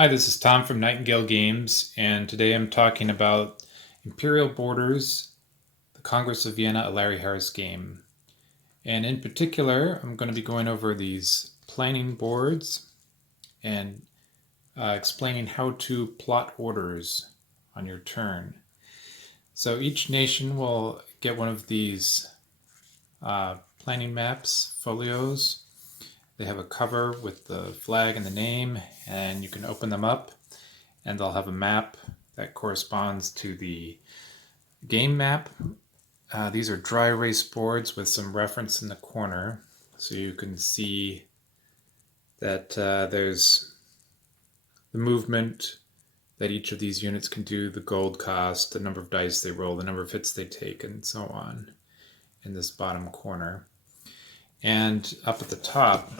Hi, this is Tom from Nightingale Games, and today I'm talking about Imperial Borders, the Congress of Vienna, a Larry Harris game. And in particular, I'm going to be going over these planning boards and explaining how to plot orders on your turn. So each nation will get one of these planning maps, folios. They have a cover with the flag and the name, and you can open them up and they'll have a map that corresponds to the game map. These are dry erase boards with some reference in the corner, so you can see that there's the movement that each of these units can do, the gold cost, the number of dice they roll, the number of hits they take, and so on in this bottom corner. And up at the top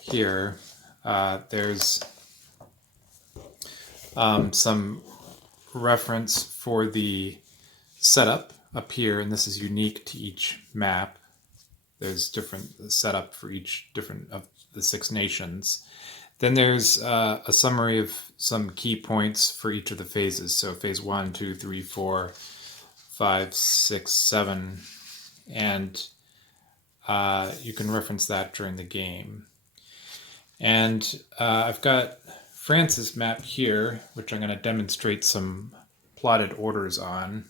here, there's some reference for the setup up here, and this is unique to each map. There's different setup for each different of the 6 nations. Then there's a summary of some key points for each of the phases. So phase 1, 2, 3, 4, 5, 6, 7, and you can reference that during the game. And I've got France's map here, which I'm going to demonstrate some plotted orders on.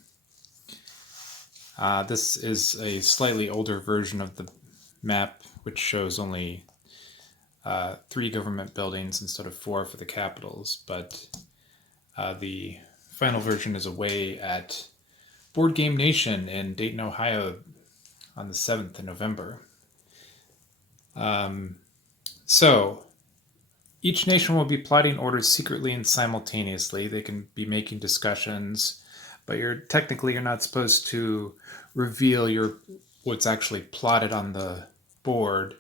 This is a slightly older version of the map, which shows only 3 government buildings instead of 4 for the capitals, but the final version is away at Board Game Nation in Dayton, Ohio on the 7th of November. So each nation will be plotting orders secretly and simultaneously. They can be making discussions, but you're not supposed to reveal what's actually plotted on the board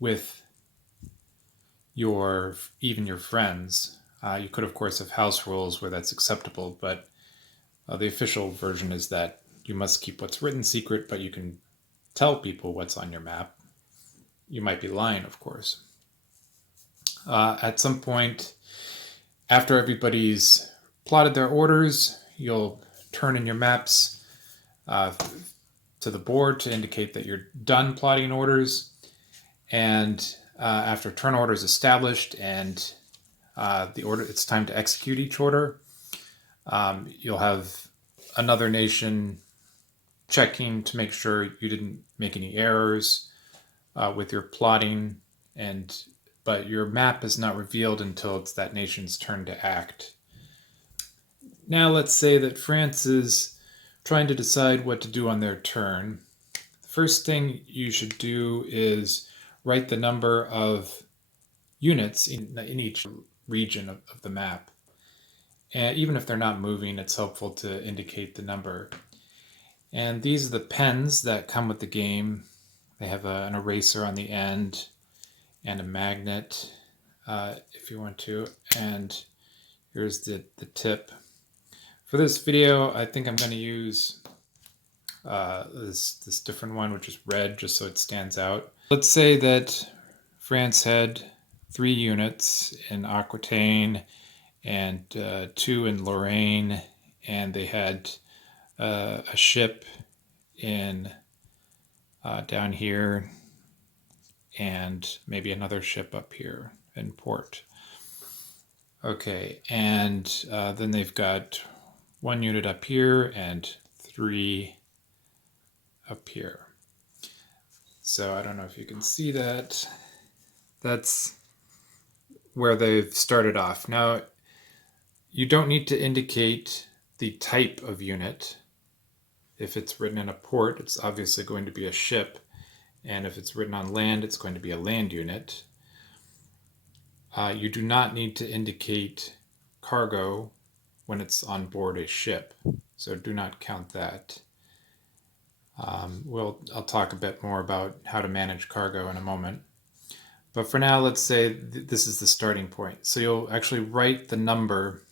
with even your friends. You could, of course, have house rules where that's acceptable, but the official version is that you must keep what's written secret, but you can tell people what's on your map. You might be lying, of course. At some point, after everybody's plotted their orders, you'll turn in your maps to the board to indicate that you're done plotting orders. And after turn order is established and it's time to execute each order, you'll have another nation checking to make sure you didn't make any errors with your plotting, but your map is not revealed until it's that nation's turn to act. Now let's say that France is trying to decide what to do on their turn. The first thing you should do is write the number of units in each region of the map. And even if they're not moving, it's helpful to indicate the number. And these are the pens that come with the game. They have an eraser on the end and a magnet if you want to. And here's the tip. For this video, I think I'm going to use this different one, which is red, just so it stands out. Let's say that France had 3 units in Aquitaine and 2 in Lorraine, and they had a ship in down here and maybe another ship up here in port. Okay, and then they've got 1 unit up here and 3 up here. So I don't know if you can see that. That's where they've started off. Now, you don't need to indicate the type of unit. If it's written in a port, it's obviously going to be a ship. And if it's written on land, it's going to be a land unit. You do not need to indicate cargo when it's on board a ship. So do not count that. I'll talk a bit more about how to manage cargo in a moment. But for now, let's say this is the starting point. So you'll actually write the number.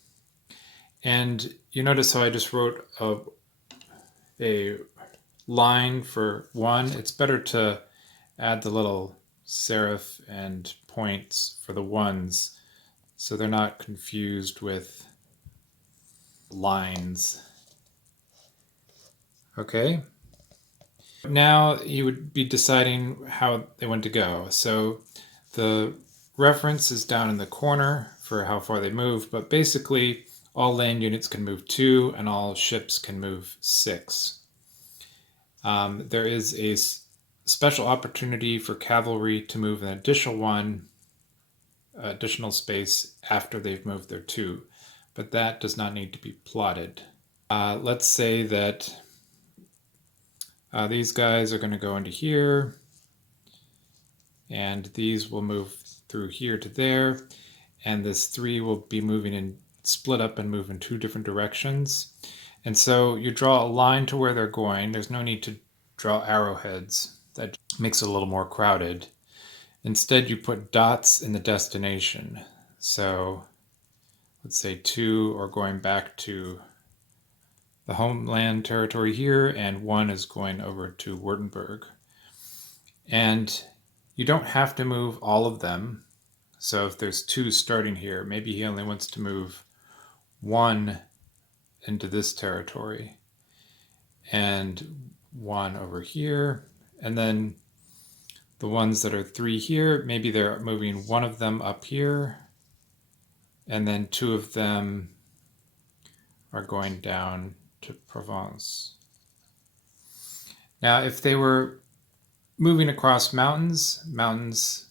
And you notice how I just wrote a line for 1. It's better to add the little serif and points for the ones, so they're not confused with lines. Okay. Now you would be deciding how they want to go. So the reference is down in the corner for how far they move, but basically all land units can move 2 and all ships can move 6. There is a special opportunity for cavalry to move an additional space after they've moved their 2, but that does not need to be plotted. Let's say that these guys are going to go into here, and these will move through here to there, and this 3 will be moving in, split up and move in 2 different directions. And so you draw a line to where they're going. There's no need to draw arrowheads. That makes it a little more crowded. Instead, you put dots in the destination. So let's say 2 are going back to the homeland territory here, and 1 is going over to Württemberg. And you don't have to move all of them. So if there's 2 starting here, maybe he only wants to move 1 into this territory and 1 over here. And then the ones that are 3 here, maybe they're moving 1 of them up here, and then 2 of them are going down to Provence. Now, if they were moving across mountains, mountains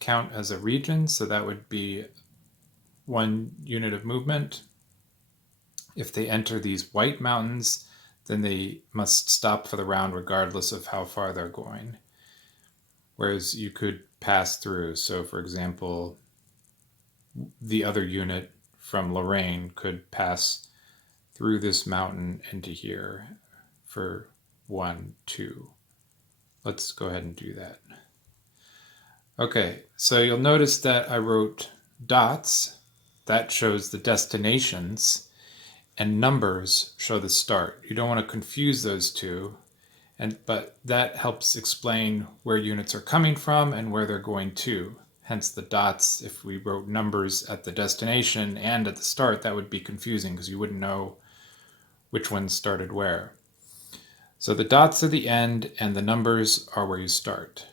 count as a region, so that would be 1 unit of movement. If they enter these white mountains, then they must stop for the round regardless of how far they're going. Whereas you could pass through. So for example, the other unit from Lorraine could pass through this mountain into here for 1, 2. Let's go ahead and do that. Okay, so you'll notice that I wrote dots. That shows the destinations, and numbers show the start. You don't want to confuse those two, but that helps explain where units are coming from and where they're going to. Hence the dots. If we wrote numbers at the destination and at the start, that would be confusing because you wouldn't know which one started where. So the dots are the end and the numbers are where you start.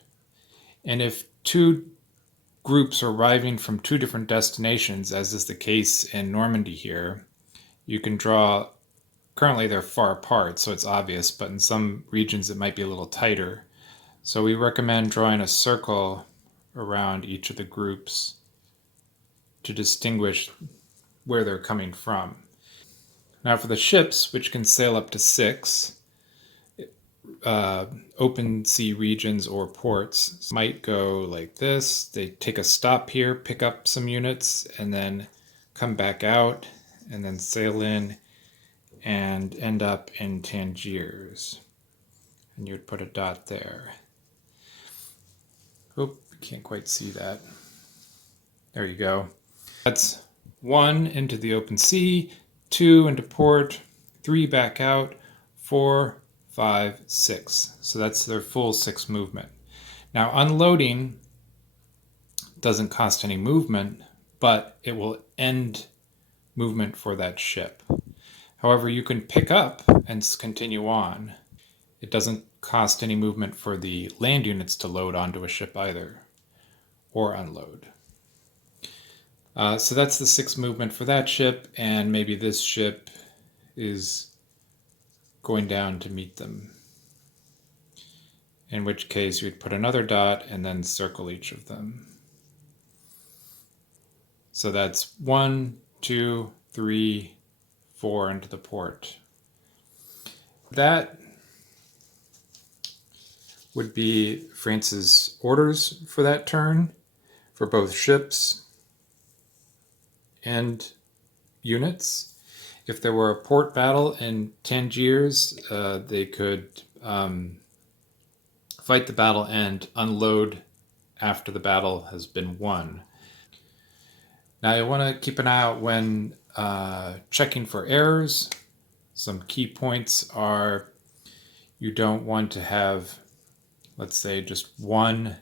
And if 2 groups are arriving from 2 different destinations, as is the case in Normandy here, you can draw, currently they're far apart, so it's obvious, but in some regions it might be a little tighter. So we recommend drawing a circle around each of the groups to distinguish where they're coming from. Now for the ships, which can sail up to 6, open sea regions or ports might go like this. They take a stop here, pick up some units, and then come back out, and then sail in and end up in Tangiers. And you would put a dot there. Oop, can't quite see that. There you go. That's 1 into the open sea, 2 into port, 3 back out, 4, 5, 6. So that's their full 6 movement. Now unloading doesn't cost any movement, but it will end movement for that ship. However, you can pick up and continue on. It doesn't cost any movement for the land units to load onto a ship either, or unload. So that's the 6 movement for that ship, and maybe this ship is going down to meet them. In which case you'd put another dot and then circle each of them. So that's 1, 2, 3, 4 into the port. That would be France's orders for that turn, for both ships and units. If there were a port battle in Tangiers, they could fight the battle and unload after the battle has been won. Now you'll want to keep an eye out when checking for errors. Some key points are you don't want to have, let's say, just 1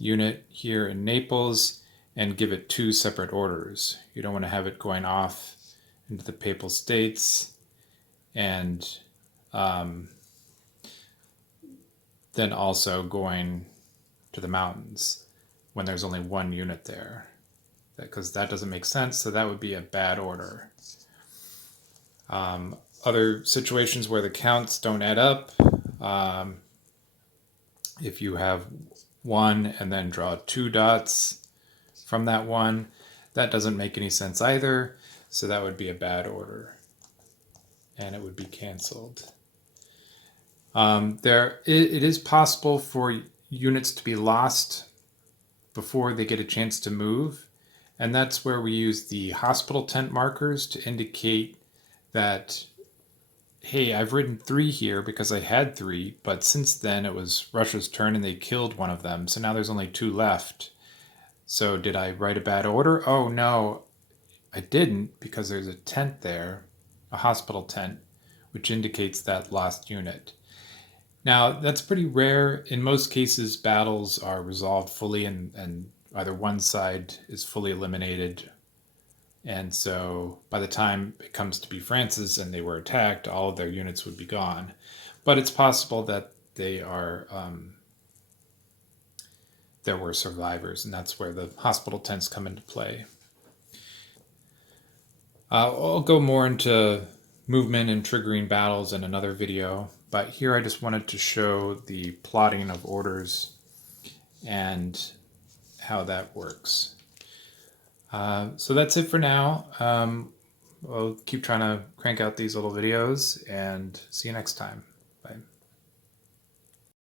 unit here in Naples and give it 2 separate orders. You don't want to have it going off into the Papal States and then also going to the mountains when there's only 1 unit there, because that doesn't make sense, so that would be a bad order. Other situations where the counts don't add up, if you have 1 and then draw 2 dots from that 1, that doesn't make any sense either, so that would be a bad order and it would be canceled. It is possible for units to be lost before they get a chance to move, and that's where we use the hospital tent markers to indicate that, hey, I've written 3 here because I had 3, but since then it was Russia's turn and they killed one of them, so now there's only 2 left. So did I write a bad order? Oh no, I didn't, because there's a tent there, a hospital tent, which indicates that lost unit. Now, that's pretty rare. In most cases, battles are resolved fully and either one side is fully eliminated. And so by the time it comes to be France's and they were attacked, all of their units would be gone. But it's possible that there were survivors, and that's where the hospital tents come into play. I'll go more into movement and triggering battles in another video, but here I just wanted to show the plotting of orders and how that works. So that's it for now. I'll keep trying to crank out these little videos, and see you next time. Bye.